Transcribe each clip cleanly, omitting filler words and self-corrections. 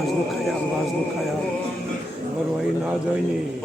Vazlu kaya. Baroy nadani.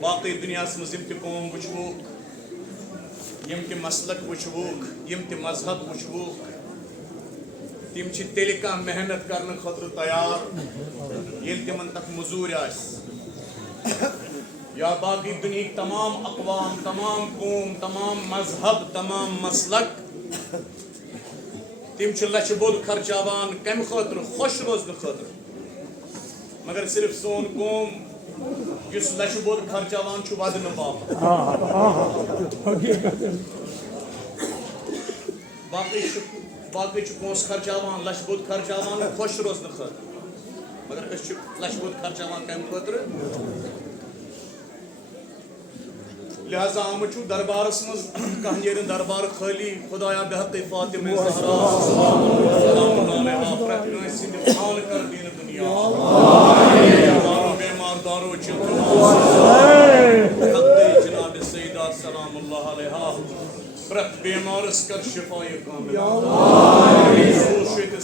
باقی دنیاس مز M تہ قوم وچھوک یم تہ مسلک وچھوک یم تہ مذہب وچھوک تم چھ تیلہ کانٛہہ محنت کرنہٕ خٲطرٕ تیار ییٚلہِ تمن تتھ مزوٗرۍ آسہِ یا باقی دنیہٕکۍ تمام اقوام تمام قوم تمام مذہب تمام مسلک تم چھ لچھِ بوٚد خرچاوان کمہِ خٲطرٕ خۄش روزنہٕ خٲطرٕ مگر صرف سون قوم یُس لچھِ بوٚد خرچاوان چھُ ودنہٕ باپتھ باقٕے چھِ پونٛسہٕ خرچاوان لچھِ بوٚد خرچاوان خۄش روزنہٕ خٲطرٕ مگر أسۍ چھِ لچھِ بوٚد خرچاوان کمہِ خٲطرٕ لہذا آمٕتۍ چھُو دربارس منٛز کانٛہہ نیرِ دربار خٲلی خۄدایا بحق فاطمہ زہرا سلام علیہا پرٛٮ۪تھ کٲنٛسہِ سٕنٛدِ خان کر دیٖنہٕ دُنیا दारो चिंतन जनाब सईदा सलामुल्लाह अलैहा प्रत बीमारस कर शिफाए कामिल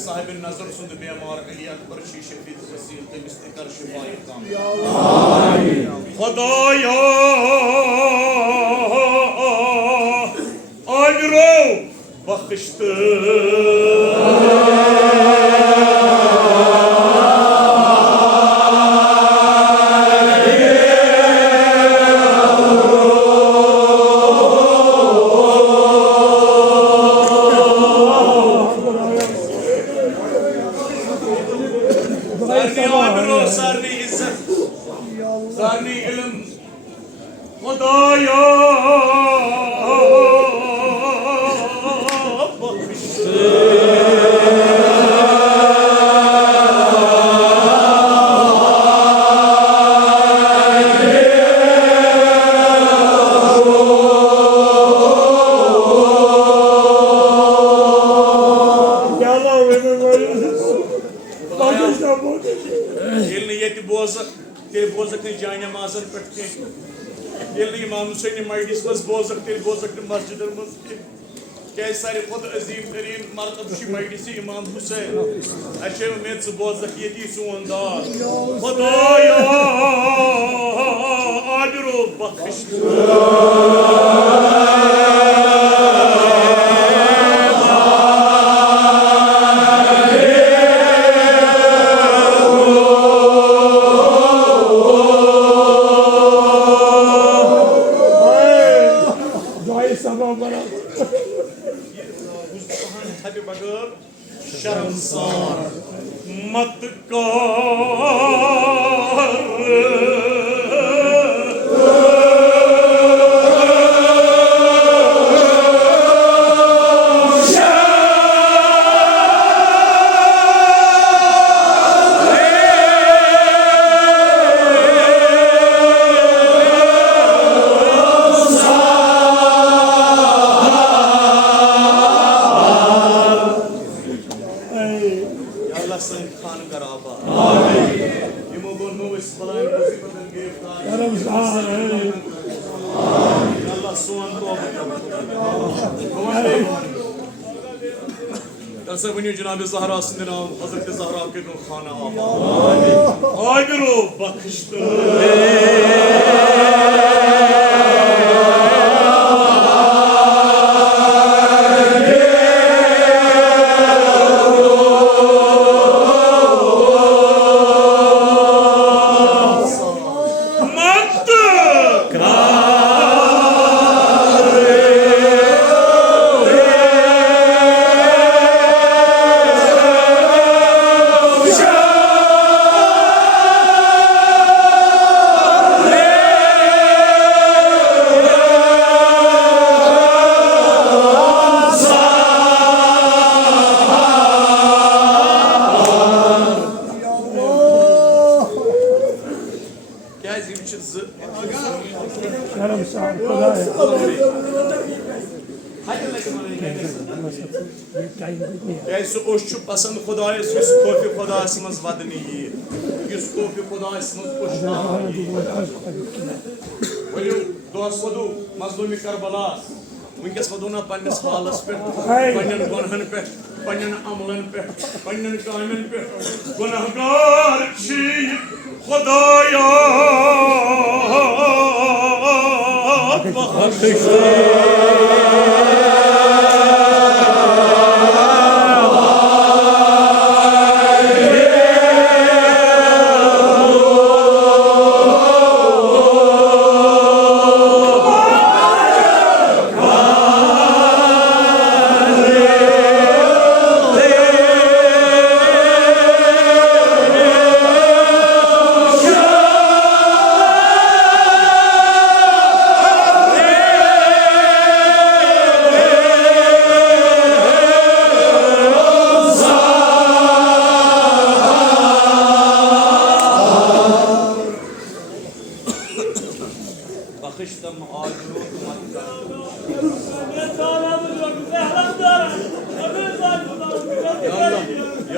साहिब नजर सुंद बीमार अली अकबर शी शफीद वसील तमिस कर शिफाए कामिल खुदाया आज रो बख्शित सारनी इज्जत सारनी इल्म खुदाया जान नमाजन पे इमाम हुसैन मजलिस मज बोजक तेल बोजक मस्जिद मज क्या सारे खुद अजीम तरीन मरतब मजलिस इमाम हुसैन अच्छे उम्मीद से बोजक ये सोन दार खुदाया आजरो बख्श शर्मसार मत खान कराबा यमो गोनो इस बलाय मुसीबतन गिरफ्तार अल्लाह सुन तो तसे बनियो जनाब ज़हरा सिंध नाम हज़रत ज़हरा के नो खाना आगरो बख्श पसंद खुदायस खोफि खुदायस मज वदनी युस खोफि खुदायस मज वलियो दोस वदू मजलूमी करबलास वंकस वदू ना पन्नस हालस पे पन्नन गुनहन पे पन्नन अमलन पे पन्नन कामन पे गुनाहगार छी खुदाया बख्श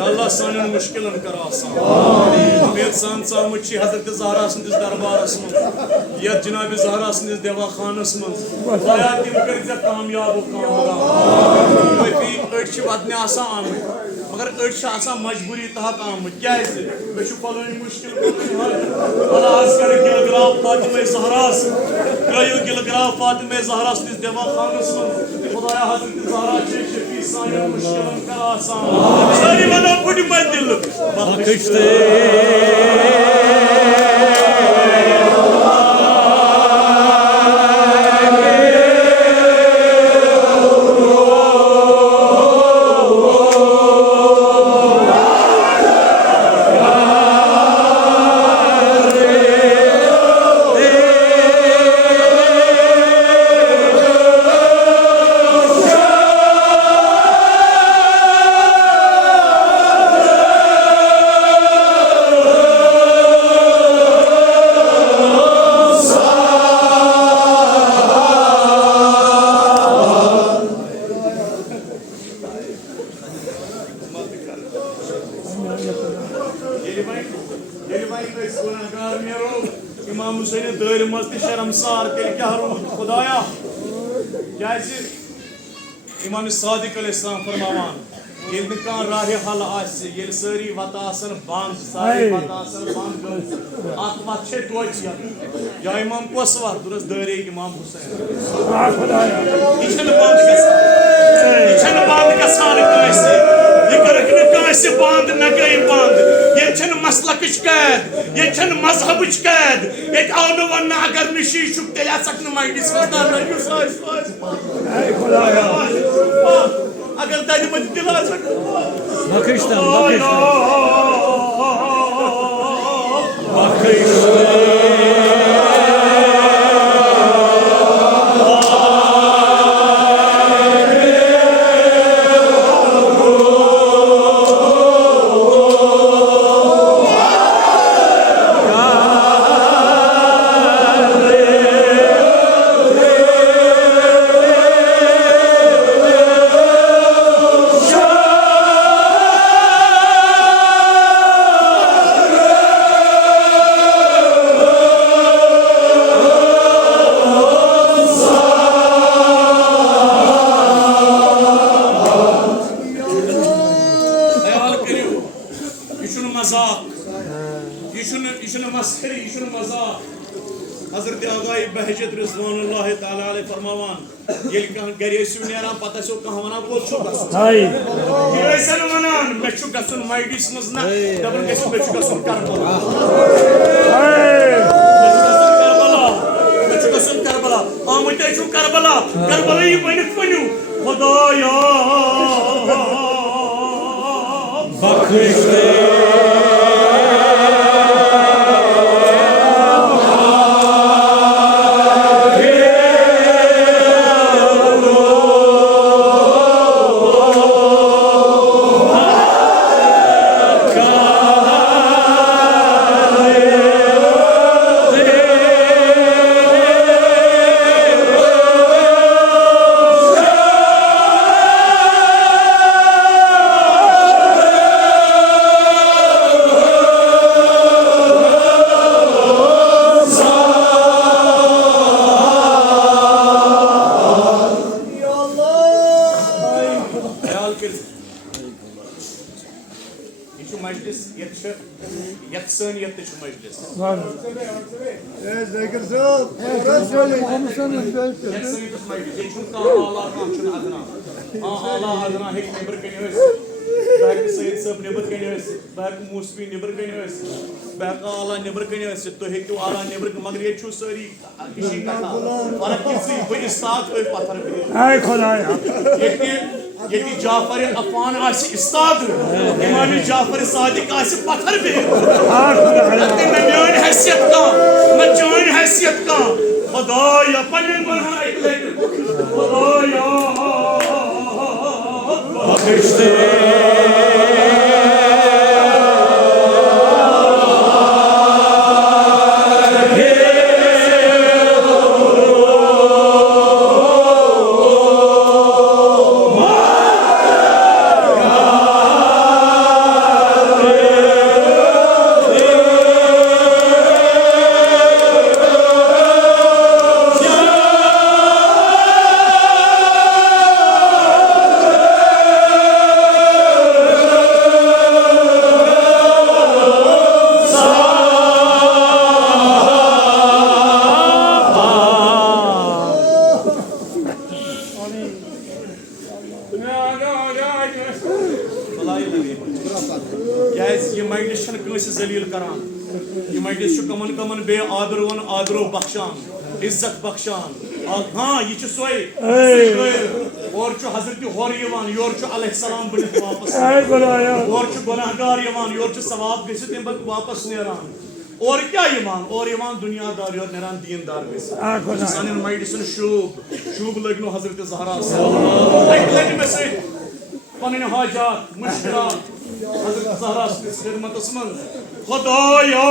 या अल्लाह सानन मुश्किलन कर आसान उम्मीद सान सामुच हजरत ज़हरा सन्दिस दरबारस मं यत जनाब ज़हरा सन्दिस देवा खानस मं खुदाया तिम कर कामयाब अड़ वदने आसान मगर अड़ मजबूरी तहत आमुत क्या मे पलन मुश्किल आज कर गिलग्राव फातिमा ज़हरास त्रयो गिलग्राव फातिमा ज़हरास निस देवा खानस मं खुदाया हजरत ज़हरा शफी सानन मुश्किलन कर आसान सारी वनो बुढ़ मंदिल बख्शते इमाम हुसैन दर मज शर्मसार तेल क्या रूद खुदाया क्या इमाम सादिक अलैहिस्सलाम फरमावान ये कह राह हल ये सारी वत बंद सारी वत बंद अत वत तोच या इमाम कस वत दुरस दर इमाम हुसैन यह बंद गसान यह बंद मे गई बंद ये मसलक कैद ये मजहब कैद ये आव न वन अगर शीश तेल मजलिस अगर दल मत दिल हजरत आगाई बहजत रिजवानुल्लाह ताला अलैहि फरमावान ये कह गरे सु नेरा पता सो कह वना को छु हाय ये ऐसन वनान मे छु गसन माइडिस मज ना दबन के मे छु गसन करबला हाय मे छु गसन करबला आमते छु करबला करबला ये बनित पनु खुदाया बख्श दे मूसवी नबर कन बह आला नबर कन तुम हेकू आला नबर मगर ये सारी फर्क बह इस्ताद पत्थर ये जाफर अफान इस्ताद इमाम जाफर सादिक पत्थर मान हैसियत का मैं जान हैसियत का खुदाया पन्न खुदाया बख्श दे बे आदरवन आदरो बख्शान इज्जत बख्शान हाँ ये सोई और हजरत होर योर अलैहिस्सलाम बनित वापस और गुनाहगार योर सवाब गसित वापस नेरान और क्या और दुनियादार योर नेरान दीनदार सन माइड सन शूब लगनो हजरत ज़हरा लग मे सत पन हाजात मुश्किलात हजरत ज़हरा खिदमत मन खुदाया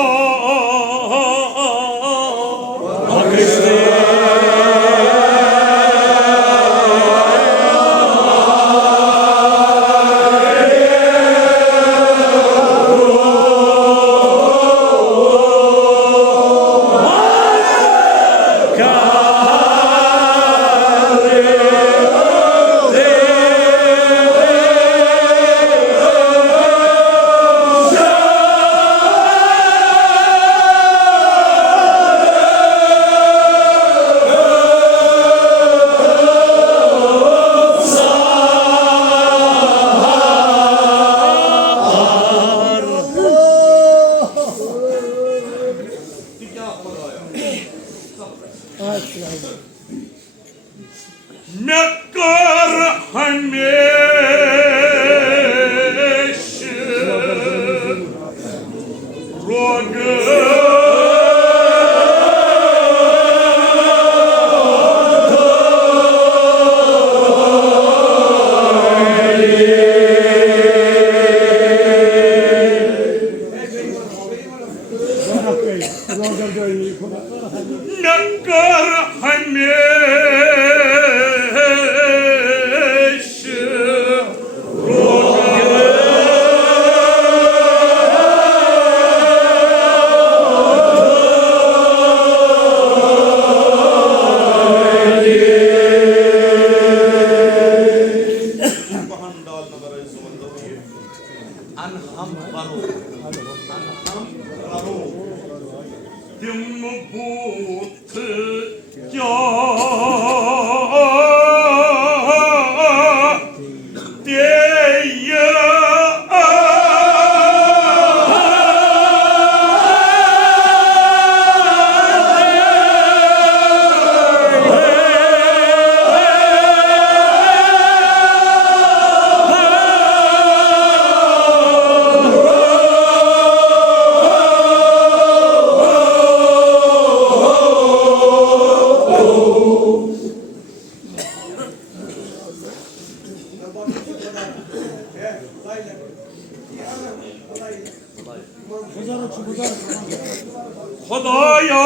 खुदाया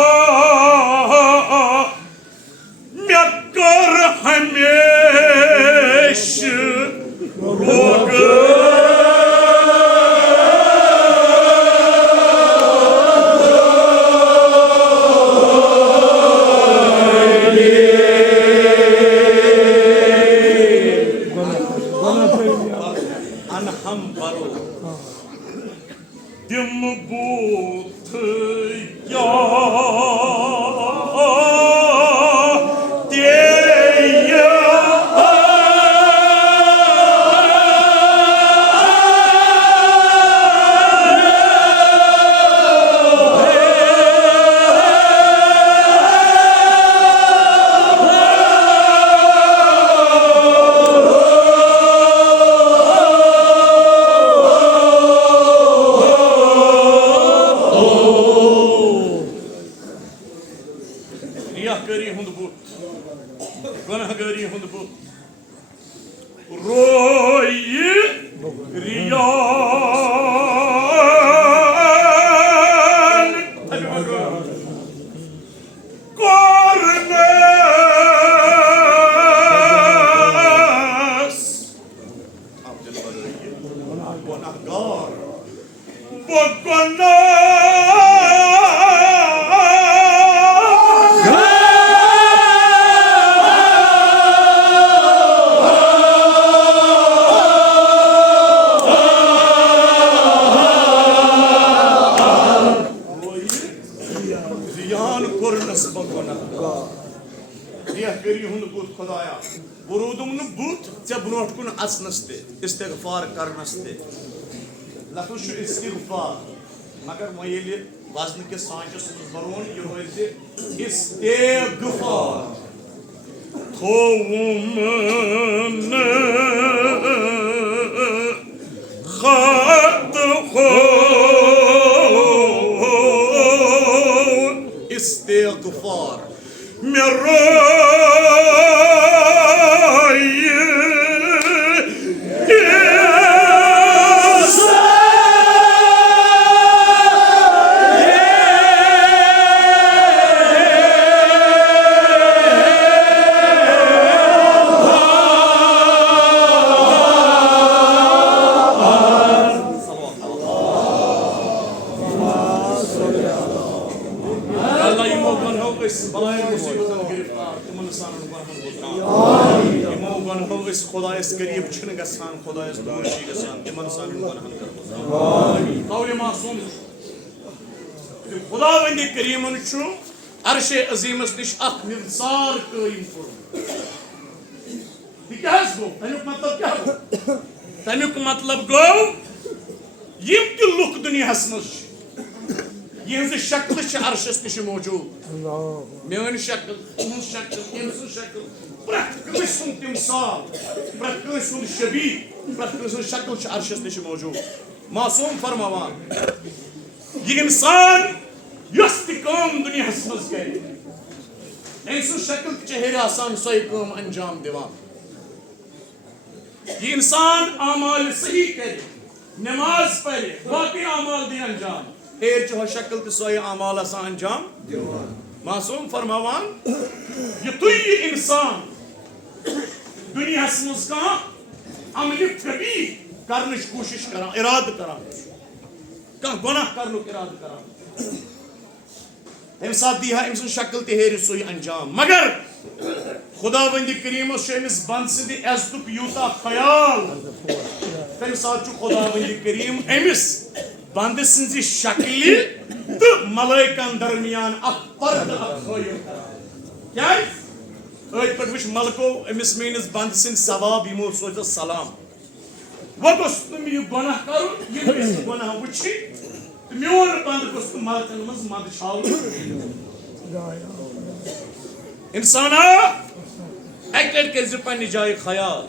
मैं कर हमेशा रोग अनहम बरो दिम बूथ या रियाकरी हुंद बुत गुनाहगारी हुंद बुत रोई रियान कोरनेस आप दिल पर रहिए गुनाहगार वो खुदाया बुरूदुम न बुत चे ब्रोट कुन अचनस ते इस्तिगफार करनस ते लफज इस्तिगफार मगर म येले वजन के सांचस बरोन ये इस्तेगफार खत हो इस्तेगफार मेरा खुदायस करीब छन गसान खुदायस दूर छी गसान तिमन सानन गुनाहन कर कौले मासूम खुदावंद करीमन छु अर्शे अजीमस निश अख निसार कायम कर बिकास गो तनुक मतलब क्या गो तनुक मतलब गो यम कि लुक दुनियास मज यहज शक्ल छ अर्शस निश मौजूद मेन शक्ल उन शक्ल इनस शक्ल प्रकृति तिमसाल प्रकृति शबी प्रकृति शक्ल अर्शस निश मौजूद मासूम फरमावान यह इंसान यस काम दुनिया मज गे अमसु शक्ल चेहरे आसान सही काम अंजाम दिवान यह इंसान आमाल सही करे नमाज पढ़े बाकी आमाल दी अंजाम हेर चो शक्ल तो सही आमाल आसान अंजाम मासूम फरमावान युतु इंसान दुनिया मज अमल कभी करने कोशिश करा इराद करा कह गुनाह करने इराद करा अम साथ दी अम शक्ल तेर सो अंजाम मगर खुदावंद करीमस अमिस बंद सद इज्जत यूता ख्याल तम साथ खुदावंद करीम अमिस बंद सज शक्ल तो मलाइकन दरमियान क्या पे वुच मलको अमिस मेनिस बंद सद सवाब यमो सोच सलाम वो गोस तुम यह गुनाह कर गुनाह वुची मोन बंद गोस मलकन मज मद छाव इंसान एक कर पे जाय ख्याल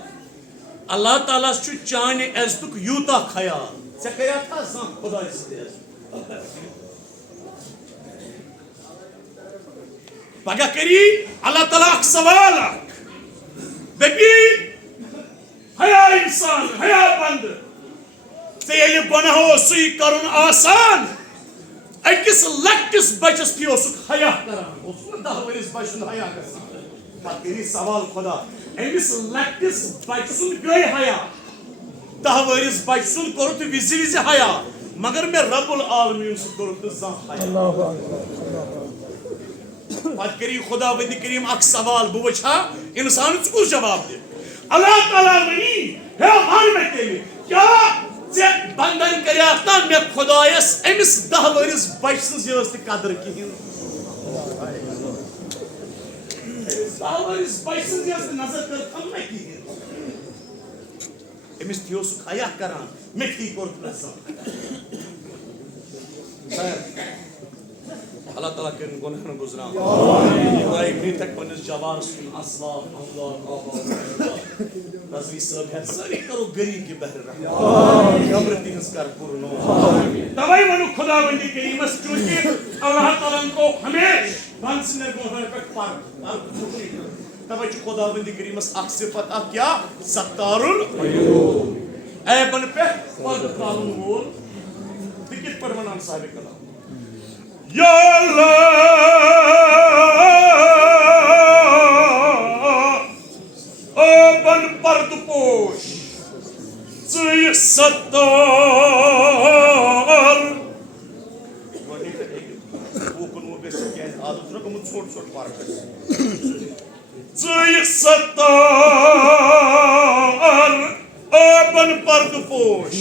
अल्लाह ताला चाने इज्जत यूता ख्याल से क्या था खुदा पगह करी अल्लाह ताला सवाल दपी हया इंसान हया बंद से ये गुनाह सही करुन आसान अकिस लक्टिस बचस थी हया करान 10 वरिस बचन हया गसान पत करी सवाल खुदा अमिस लक्टिस बचन गई हया 10 वरिस बचन कोरुत विजि विजि हया मगर मैं रब्बुल आलमीन से कोरुत जा हया पत करी खुदावंद करीम अख सवाल बु वछा इंसान कुछ जवाब दे अल्लाह ताला वनी है मान में तेली क्या जे बंदन करियाता मे खुदायस अमिस 10 वरिस बचन यस कदर किहिन 10 वरिस बचन यस नजर कर हम नहीं किहिन अमिस थियो सु खया करान मे की कोरत नसा अल्लाह ताला के गुनाह गुजरा आमीन खुदा एक तक बनस जवार सुन असवाब अल्लाह रज़ी सब है सारी करो गरीब के बहर रहा आमीन कब्र तिनस कर पूर्ण आमीन तवई मनु खुदावंद करीमस चूंकि अल्लाह ताला को हमेश बंस ने गुनाह पे पार तवई खुदावंद करीमस अक सिफत अक क्या सत्तारुल अयूब ऐबन पे पद कानून बोल दिक्कत पर वनान साहिब कलाम या अल्लाह ओपन पर्दपोश ज़य सत्तार ज़य सत्तार ओपन पर्दपोश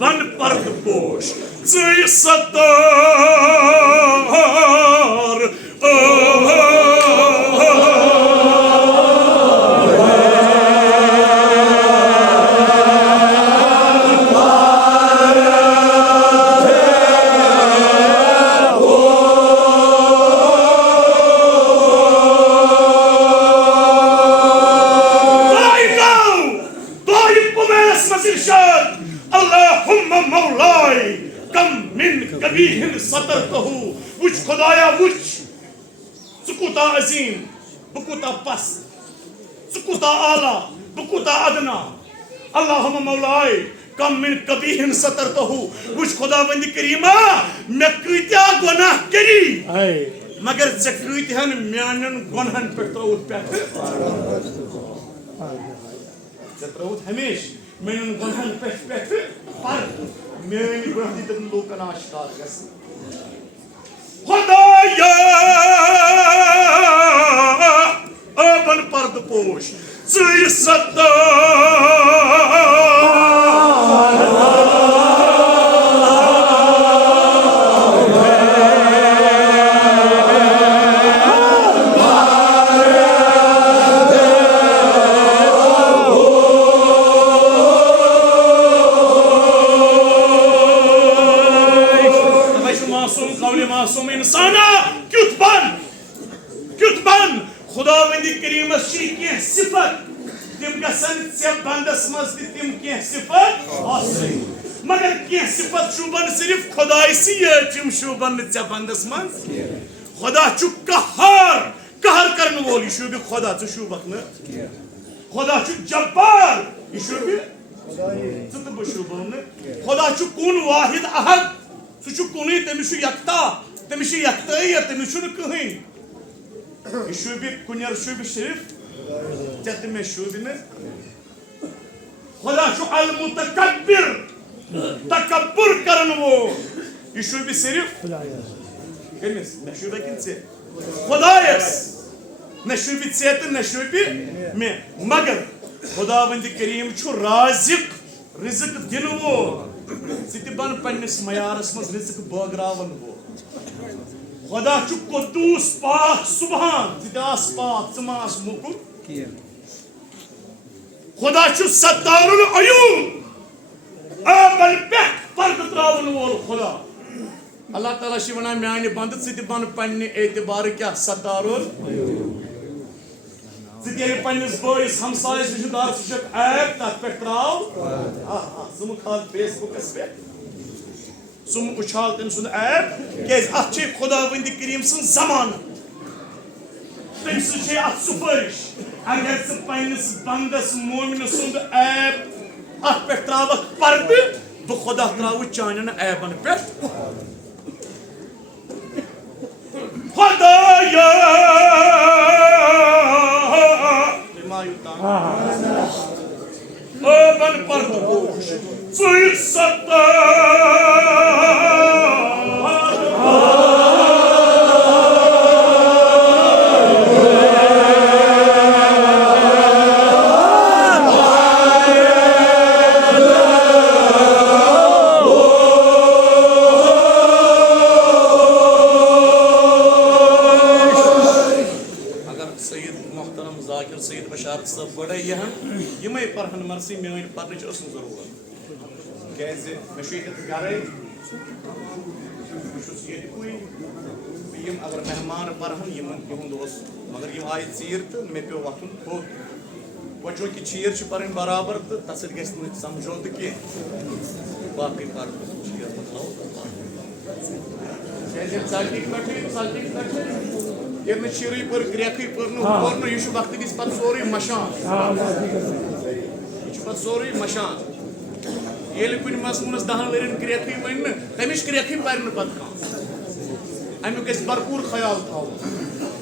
बन पर्द पोश ज़य सत्तार वुच खुदाया वुच सुकुता अजीम बकुता पस सुकुता आला बकुता अदना अल्लाहुम्मा मौलाए कम मिन कबीहिन सतरतहु वुच खुदावंद करीमा मैं कत्या गुनाह करी मगर चे कत्यान म्यानन गुनाहन पे त्रोत पे त्रोत हमेश मेन गुनाहन पे पर मेन गुनाह दी तन लोकन आश्कार गस खुदाया बन पर्द पोश ज़य खुदावंदी करीम की सिफत तिम गसन से बंदस मज तिम की सिफत मगर की सिफत शुबन सिर्फ खुदाई सी तिम शुबन से बंदस मज खुदा छु कहर कहर करने वोल यह शुब खुदा छु शुबक न खुदा छु जब्बार यह शुब छु शुबन खुदा छु कुन वाहिद अहद सु छु कुन तमिस यक्ता तमिस यक्तई तमिस छु कहीं शुभ कुनियर शुभ सिर्फ जत में शुभ ने खुदा शु अल मुतकब्बिर तकब्बुर करन वो ये शुभ सिर्फ कनिस न शुभ किनसे खुदायस न शुभ सेत न शुभ में मगर खुदावंद करीम छु राज़िक रिज़्क दिन वो सिति बन पन्निस मयारस मस रिज़्क बगरावन वो खुदा छु कुद्दूस पाक सुभान जिदास पाक समास मुकुर खुदा छु सत्तारुल अयूब अबल पे पर्द त्रावन वोल खुदा अल्लाह ताला छि वनान म्यानि बंद सिति बन पन्नि एतबार क्या सत्तारुल सिति पन्निस बोइस हमसायस रिश्तेदार सुशक ऐप तत पे त्राव सुम खाल फेसबुकस पे सुम उछाल तम सुन ऐप केज अच्छे खुदावंद करीम सुन जमान तम से अत सुफरिश अगर से पन्निस बंदस मोमिन सुन ऐप अत पे त्रावक पर्द बह खुदा त्राव चानन ऐपन पे खुदाया बन पर्द पोश ज़य सईद बशारत सब बड़े यमे परहन मर्सी मेन पर्न जरूरत कैसे गरे अगर मेहमान परहन मगर आय चीर तो मे पे वथुन थोक वो कि चीर पर बराबर तो तस समझौत कह बाकी ये चीर पर ग्रेख पर यह वक्त गि पे सोरे मशान यह सोरे मशान ये कुछ मजमूनस 10 वन ग्रेख वन तमिश ग्रेख पर पे अमुक ग भरपूर ख्याल थो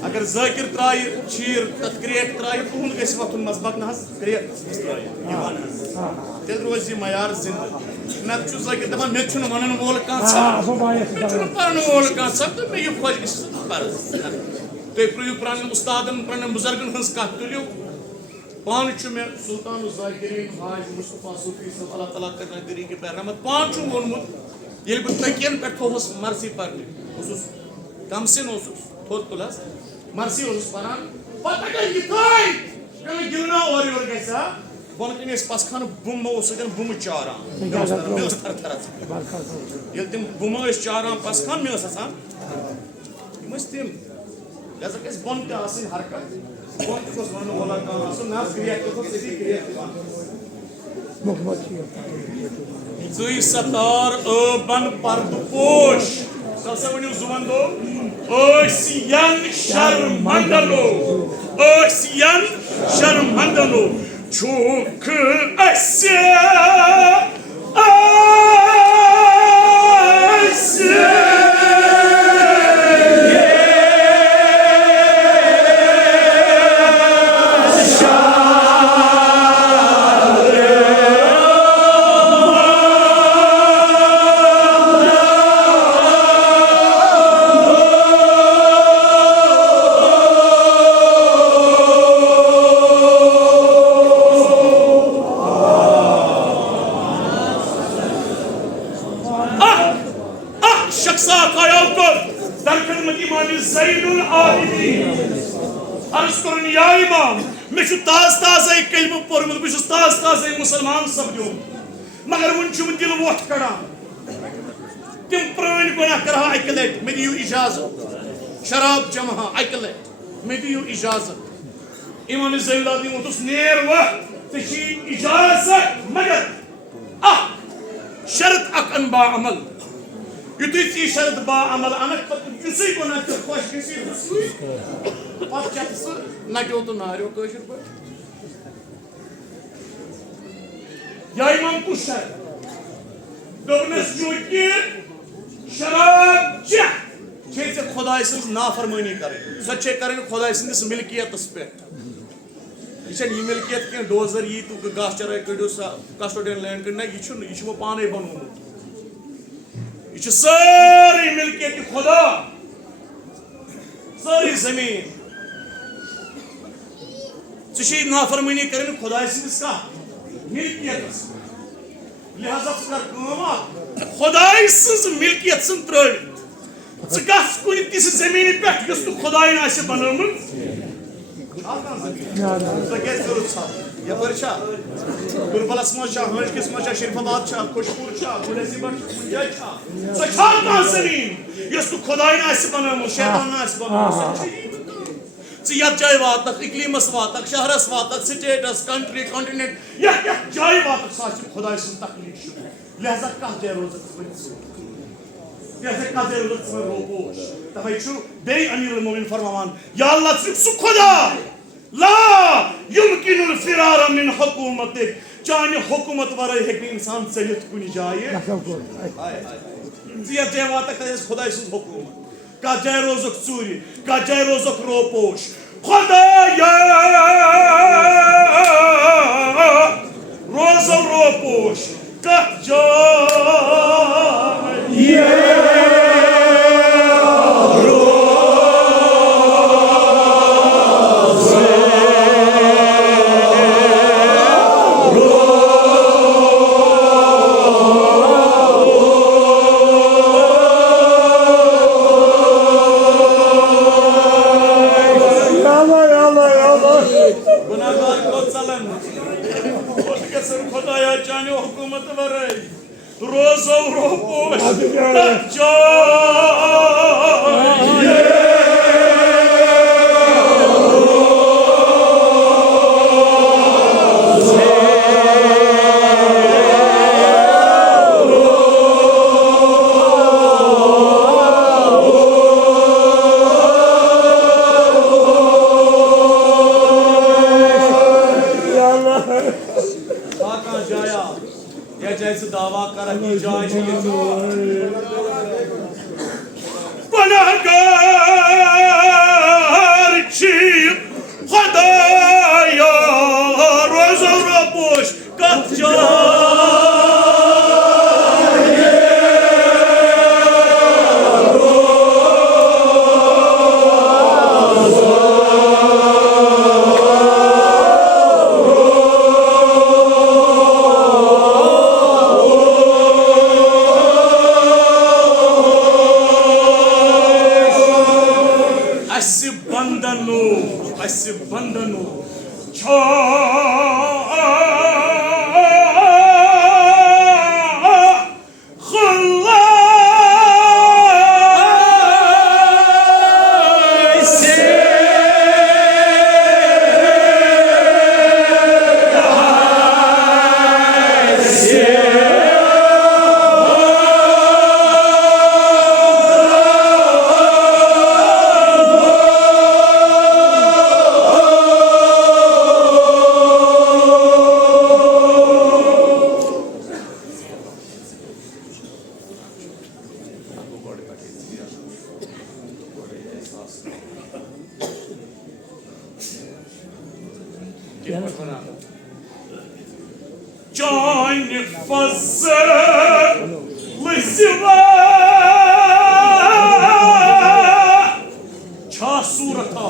अगर जाकिर त्राय चीर तथ ग्रेख त्राय तुंद ग वथुन मजबक न ग्रेख तेल रोज यह मयार जिंद नत जाकिर दपान मे वन वोल कह वोल कह तो मे यह खुश तुम पढ़ू पुरान उस्तादन पुरान बुजुर्गन हज कथ तुलियो पान में सुल्तान ज़ाकिरीन हाज मुस्तफ़ा सूफी सब अल्लाह ताला करना तरीके पे रहमत पान वोनमुत ये बह तकियन पे थोस मर्सी पर कम सिन थोत तुलस मर्सी पान पता अगर ये गिलना और गसा बोन कन पसखान बुम बुम चारान ये तम बुम चारान पसखान मे आसान तम लिहाजा गस बोन तन हरकत बोन तस वन वोला कह ना क्रिएट जुई सतार बन पर्द पोश सा वनु जुवंदो शर्मंदलो शर्मंदलो Çok asya मुसलमान सपदो मगर वन दिल वोट कड़ान तम प्रान गुनाह कर अक लट मे दियो इजाजत शराब जमा अक लट मे दियो इजाजत इमाम ज़ैनुलाब्दीन वोतुस नेर वह इजाजत मगर शर्त अक अन बा अमल युतु शर्त बा अमल अनक युसै गुनाह तो खुश गसी पत चत नट्यो तो नारियो कशर पे या इमाम कुशर दोनस जो कि शराब चा छे खुदाई सज नाफरमानी करे सच्चे करें खुदाई सज मिल्कियतस पे ये मिल्कियत क्या डोजर यी तू गाछ चराई कड़ो सा कस्टोडियन लैंड करना ये पाने बनोमुत ये सारी मिल्कियत खुदा सारी जमीन चे नाफरमानी करें खुदाई सज का मिल्कियत लिहाजा कर खुदाई सज मिल्कियत सन त्रित गस कुन तिस जमीन पे खुदाई बनम यपा गुरबलस मज हंजकिस मज शरीफाबाद खुशपुर गुलजीबट जमीन खुदाई बनम शैतान बनम ये जाय वात इकलीमस वात शहरस वात स्टेटस कंट्री कॉन्टिनेंट यह जाय वात खुदा तकलीफ लिहाजा कह जाय रोजत रोपोश तवे बे अमीरुल मोमिन फरमान या अल्लाह सु खुदा ला युमकिनुल फिरार मिन हुकूमतिक चाने हुकूमत वराई हेक इंसान चलित कुनि जाय ये जाय वात खुदा हुकूमत का जाय रोजक चूरी का जाय रोजक रोपोश खुदाया रोज रोपोश का जाय Can fazlı siva Çağ surata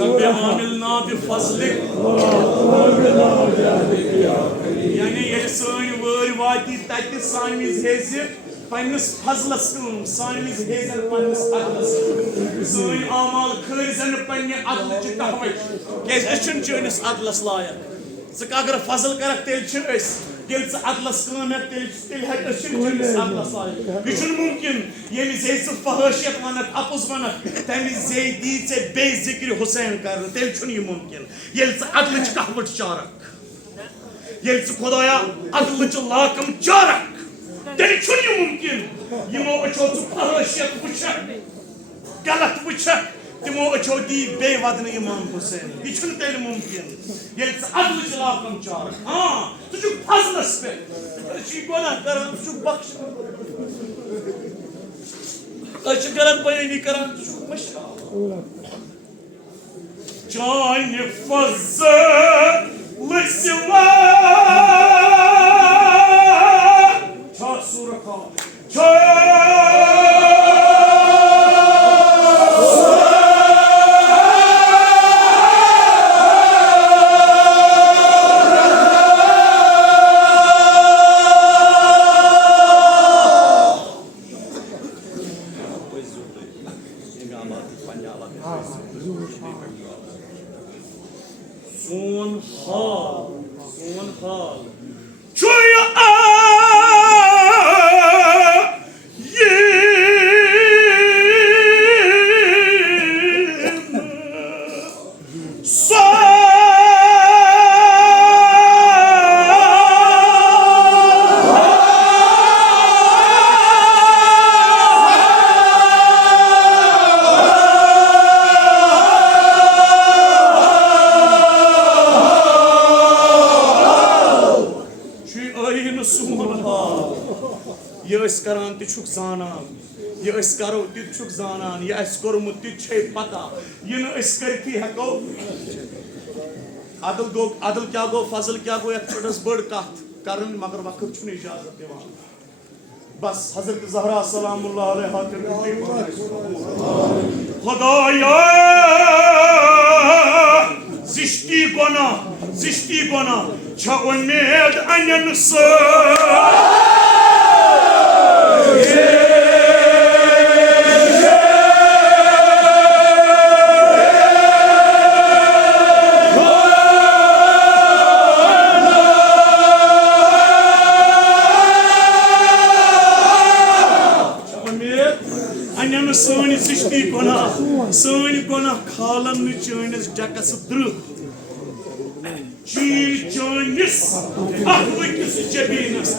Rabbi amilna bi fazlik Yani yeri sani veri vati tati sanimiz hezi Pannis fazlas kılım, sanimiz hezen pannis adlas Sani amal kırzanı panni adlıcı tahvaç Gez eşin çöğünüz adlas layak Sık agar fazıl karak tel çöğüz Gelsi adlas kılım et tel hak eşin çöğünüz adlas layak Üçün mümkün yeli zeysi fahışyat vanak apuz vanak Temi zeydiyse bey zikri Hüseyin karını tel çünü mümkün Yelsi adlıcı kahvıç çağırak Yelsi kodaya adlıcı lakım çağırak Tel çünü mümkün Yimo açoğutu fahışyat bıçak Galat bıçak Timo açoğu değil bey vadını İmam Hüseyin Üçün tel mümkün Yelsi adlıcı lakım çağırak Çocuk fazlası be Şu konah karan şu bak Açık karan bayani karan şu maşa Can fazlı siva Çağ suraka Son hal Çoya karan tü çok zanan Ye eskaro tü çok zanan Ye eskor mu tü şey pata Yine eskar ki hako Adıl kya go fazıl kya go ek çodas bad kat Karın magar vakit çune icazet devam Bas Hazreti Zahra salamullah aleyha Hodaya Zişti gona Ça umed anyanısı Sani gona kalan nı çöğünüz cakası dırık Çiğ çöğünüz ahlıkısı cebiniz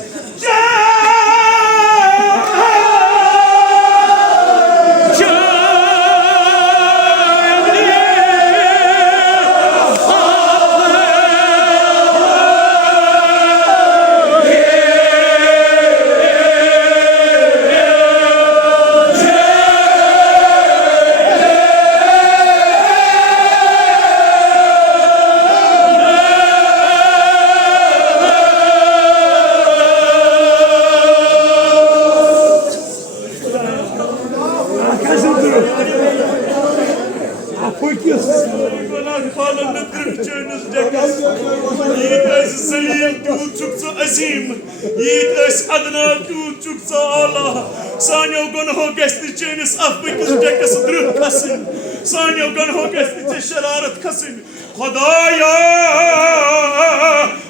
Yiğit es adına küçükse Allah Sanyo gönho gestiçeniz affıkız cekası dürüp kasın Sanyo gönho gestiçe şeraret kasın Kodaya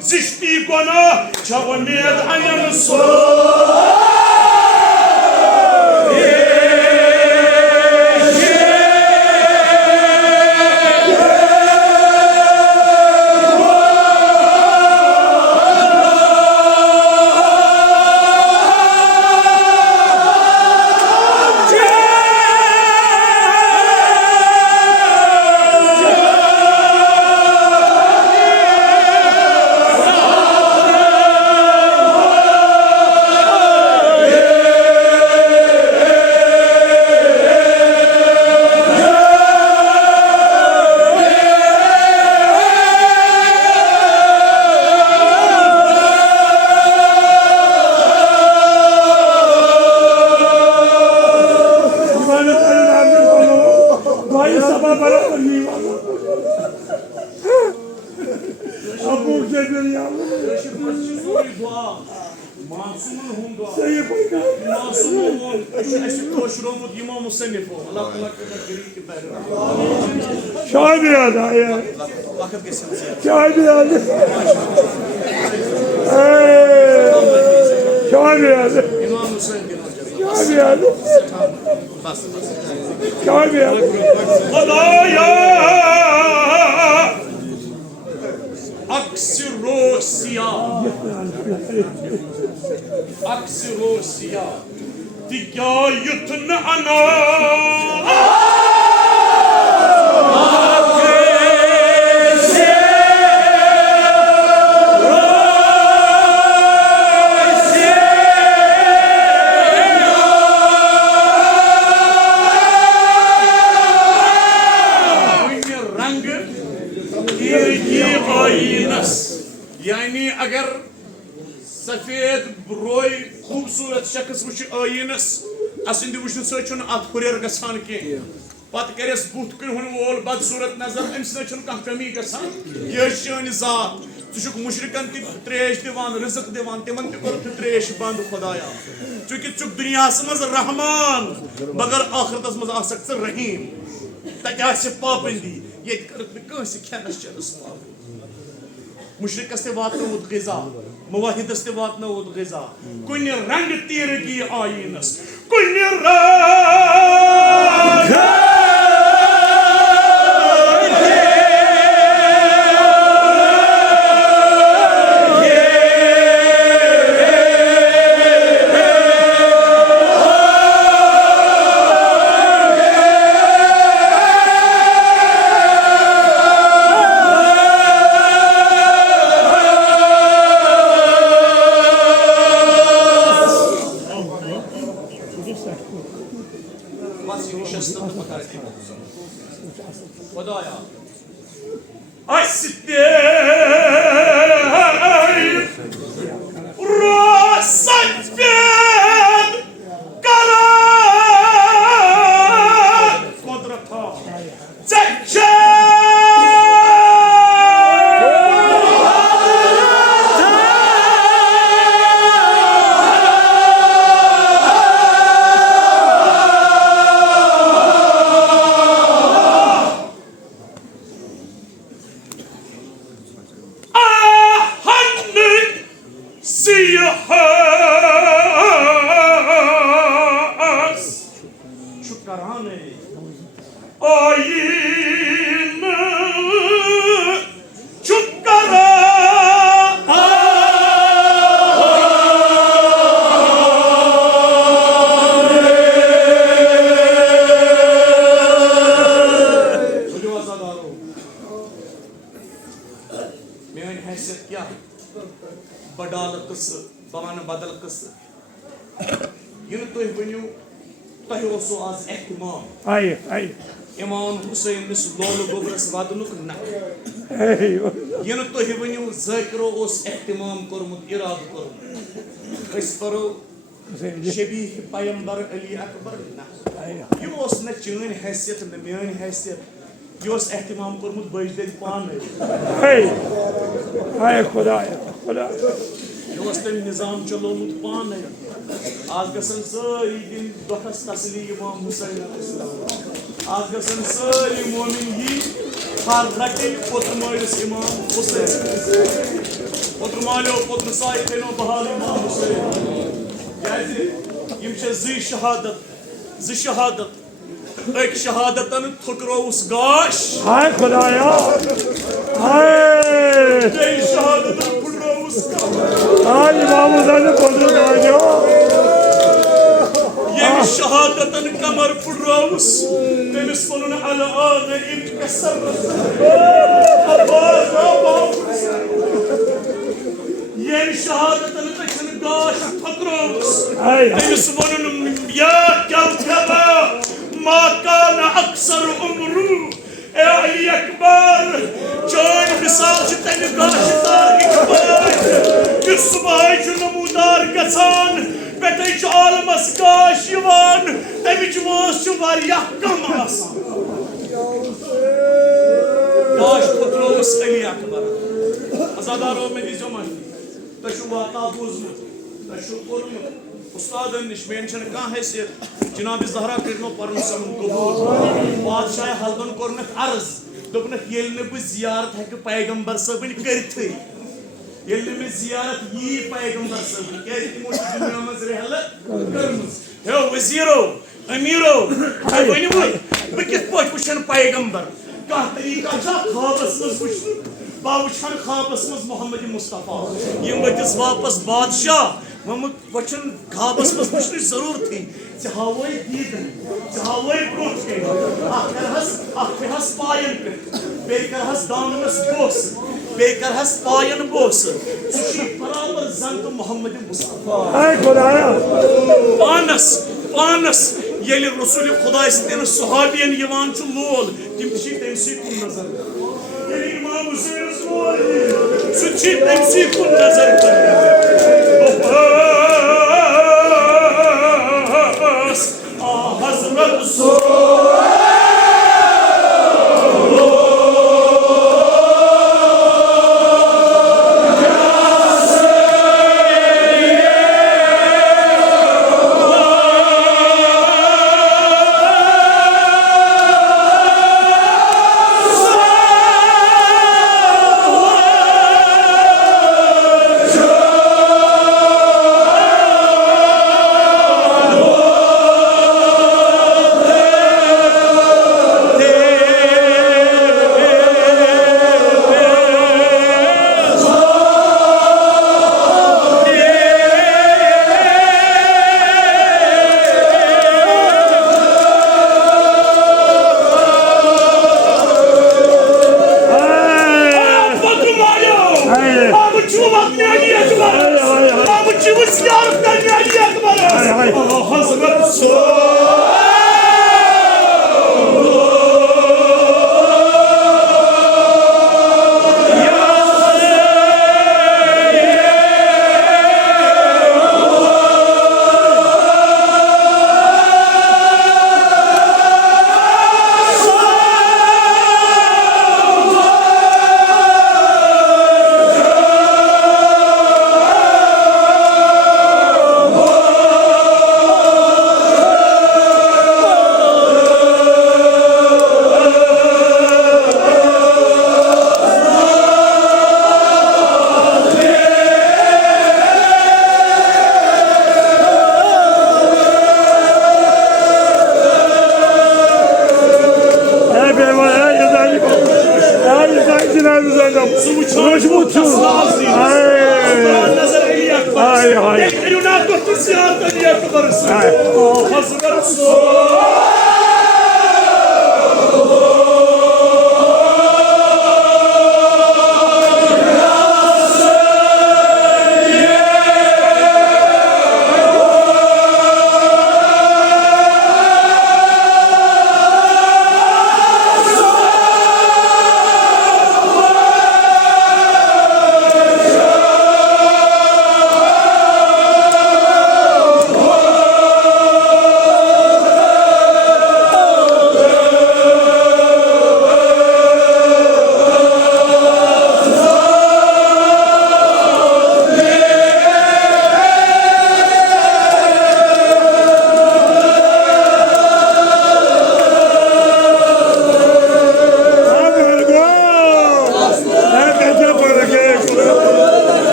zişti gona Çavamiyet anyanı sor Sabuk dedin yavrum. Masumun hundu. Sayı bakar. Masumun eşi koşurumut İmam Musennifo. Allah kulaklarına geri ki beri. Şahidi ya da ya. Vakit geçsiniz ya. Şahidi ya da. Şahidi ya da. İmam Musennifo hocam. Şahidi ya da. Bas. Şahidi ya da. Adaya aksi Rusya. Aksi Rusya. Dikayetun ana. यानी अगर सफेद ब्रोय खूबसूरत शख्स वुच आयनस असंद वुचन सचुन अत हुरेर गसान के पत करस बुत कन हुन वोल बदसूरत नजर अमस न कह कमी गसान ये शान जात तुक मुशरिकन ति त्रेश दिवान रिजक दिवान तिमन ति कर त्रेश बंद खुदाया चूंकि चुक दुनिया मज रहमान मगर आखिरतस मज आसक रहीम तत पाबंदी ये कर कंस खेनस चेनस पाबंदी मुशरिकस ते वातनोत ग़िज़ा मुवाहिदस ते वातनोत ग़िज़ा कुन रंग तीरगी आयीनस कुन रंग खुदाया बडाल कस बवान बदल कस इन तुह वनु तुह ओसो आज एहतिमाम इमाम हुसैन निस लोल गोबरस वदनुक न इन तुह वनु ज़ाकिरो ओस एहतिमाम कोरमुत इराद कोरमुत अस परो शबीह पैगंबर अली अकबर न ये ओस न चीन हैसियत न मेन हैसियत ये ओस एहतिमाम कोरमुत बजदे पान खुदा ये तम निजाम चलोमुत पान आज गसन सारी दिन दुखस तसली इमाम हुसैन आज गसन सारी मोमिन यी हर रटिन पोत्रमालिस इमाम हुसैन पोत्रमालियो पोत्र साई तेनो बहाल इमाम हुसैन याज़ि यम ज़ी शहादत एक शहादतन थुकरोस गाश हाय खुदाया हाय शहादतन फुटरोस हाय इमाम हुसैन पोत्र गाजो ये शहादतन कमर फुटरोस तेमिस फनुन अला आन इनकसर ये शहादतन तशन गाश थुकरोस तेमिस फनुन या कौथबा मा कान अक्सर उम्रू ए अली अकबर चोन मिसाल छ तन गाशदार इकबार कि सुबह च नमूदार गसान बेटे च आलमस गाश यवान तमि च वास च वारिया कम आसान गाश पुत्रोस अली अकबर अजादारों में दीजो मन तशु वाता बोजमुत तशु कोरमुत उस्तादन निश मेन छन का हैसियत जनाब ज़हरा करनो परम सम कबूल बादशाह हल्दन कोरनक अर्ज दोपनक येल ने ब जियारत है कि पैगंबर सबन करथै येल ने जियारत यी पैगंबर सबन के तिमो दुनिया में रहल करमस हे वजीरो अमीरो वनी ब कित पट वुशन पैगंबर का तरीका जा ख्वाबस मस वुशन बावुछन ख्वाबस मस मोहम्मद मुस्तफा ये वतिस वापस बादशाह मम वचन ख्वाबस मस वुशन जरूर थी चाहवई दीद चाहवई ब्रोट के आखरहस पायन पे बेकरहस दामनस बोस बेकरहस पायन बोस सुशी बराबर जंत मोहम्मद मुस्तफा हाय खुदाया पानस येले रसूल खुदा सदन सहाबियन यवान छु लोल तिम छी तमसी कुन नजर येले इमाम हुसैन लोल सुची तमसी कुन नजर बस आ हजरत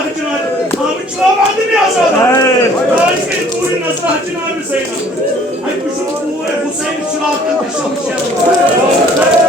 Nazrah Cinabi. Abi çıkamadı ne yazar? Ay seni Nuri Nazrah Cinabi sayın. Ay kuşun bu Hüseyin Çırak'ın dışında şey yapıyor.